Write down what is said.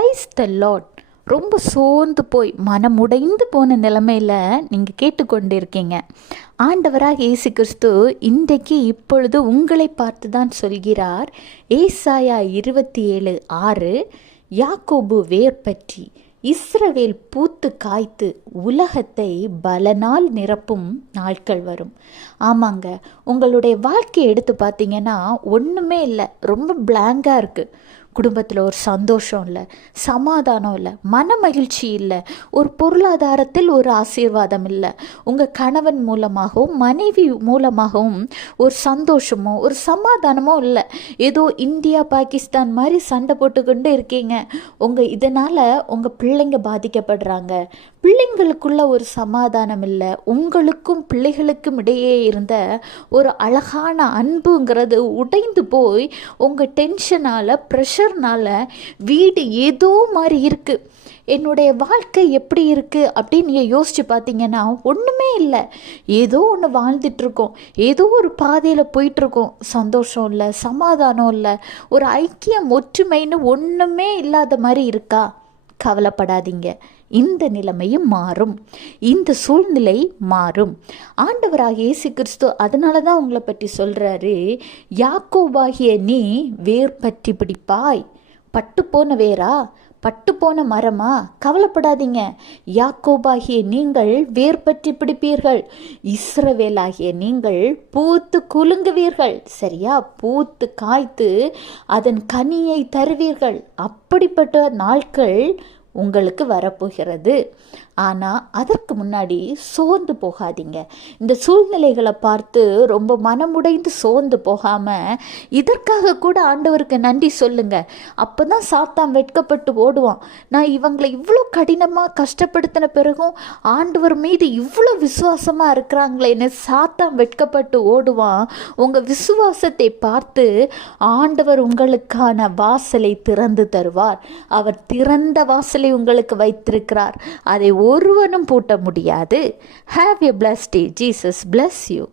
Praise the Lord. ரொம்ப சோர்ந்து போய் மனமுடைந்து போன நிலைமையில் நீங்கள் கேட்டுக்கொண்டிருக்கீங்க. ஆண்டவராக இயேசு கிறிஸ்து இன்றைக்கு இப்பொழுது உங்களை பார்த்து தான் சொல்கிறார். ஏசாயா 27:6, யாக்கோபு வேர் பற்றி இஸ்ரவேல் பூத்து காய்த்து உலகத்தை பலனால் நிரப்பும் நாட்கள் வரும். ஆமாங்க, உங்களுடைய வாழ்க்கையை எடுத்து பார்த்தீங்கன்னா ஒன்றுமே இல்லை, ரொம்ப பிளாங்காக இருக்குது. குடும்பத்தில் ஒரு சந்தோஷம் இல்லை, சமாதானம் இல்லை, மன மகிழ்ச்சி இல்லை, ஒரு பொருளாதாரத்தில் ஒரு ஆசீர்வாதம் இல்லை, உங்கள் கணவன் மூலமாகவும் மனைவி மூலமாகவும் ஒரு சந்தோஷமோ ஒரு சமாதானமோ இல்லை. ஏதோ இந்தியா பாகிஸ்தான் மாதிரி சண்டை போட்டுக்கொண்டு இருக்கீங்க. இதனால் உங்கள் பிள்ளைங்க பாதிக்கப்படுறாங்க. பிள்ளைங்களுக்குள்ள ஒரு சமாதானம் இல்லை. உங்களுக்கும் பிள்ளைகளுக்கும் இடையே இருந்த ஒரு அழகான அன்புங்கிறது உடைந்து போய் உங்கள் டென்ஷனால் ப்ரெஷர்னால் வீடு ஏதோ மாதிரி இருக்குது. என்னுடைய வாழ்க்கை எப்படி இருக்குது அப்படின்னு நீங்கள் யோசித்து பார்த்தீங்கன்னா ஒன்றுமே இல்லை. ஏதோ ஒன்று வாழ்ந்துட்டுருக்கோம், ஏதோ ஒரு பாதையில் போயிட்டுருக்கோம். சந்தோஷம் இல்லை, சமாதானம் இல்லை, ஒரு ஐக்கியம் ஒற்றுமைன்னு ஒன்றுமே இல்லாத மாதிரி இருக்கா? கவலைப்படாதீங்க, இந்த நிலைமையும் மாறும், இந்த சூழ்நிலை மாறும். ஆண்டவராகிய இயேசு கிறிஸ்து அதனால தான் உங்களை பற்றி சொல்கிறாரு, யாக்கோபாகிய நீ வேர் பற்றி பிடிப்பாய். பட்டுப்போன வேரா, பட்டுப்போன மரமா? கவலைப்படாதீங்க, யாக்கோபாகிய நீங்கள் வேர் பற்றி பிடிப்பீர்கள், இஸ்ரவேலாகிய நீங்கள் பூத்து குலுங்குவீர்கள். சரியா? பூத்து காய்த்து அதன் கனியை தருவீர்கள். அப்படிப்பட்ட நாட்கள் உங்களுக்கு வரப்போகிறது. ஆனால் அதற்கு முன்னாடி சோர்ந்து போகாதீங்க. இந்த சூழ்நிலைகளை பார்த்து ரொம்ப மனமுடைந்து சோர்ந்து போகாமல் இதற்காக கூட ஆண்டவருக்கு நன்றி சொல்லுங்க. அப்போ தான் சாத்தான் வெட்கப்பட்டு ஓடுவான். நான் இவங்களை இவ்வளோ கடினமாக கஷ்டப்படுத்தின பிறகும் ஆண்டவர் மீது இவ்வளோ விசுவாசமாக இருக்கிறாங்களேன்னு சாத்தான் வெட்கப்பட்டு ஓடுவான். உங்கள் விசுவாசத்தை பார்த்து ஆண்டவர் உங்களுக்கான வாசலை திறந்து தருவார். அவர் திறந்த வாசலை உங்களுக்கு வைத்திருக்கிறார். அதை ஒருவனும் பூட்ட முடியாது. Have a blessed day. Jesus bless you.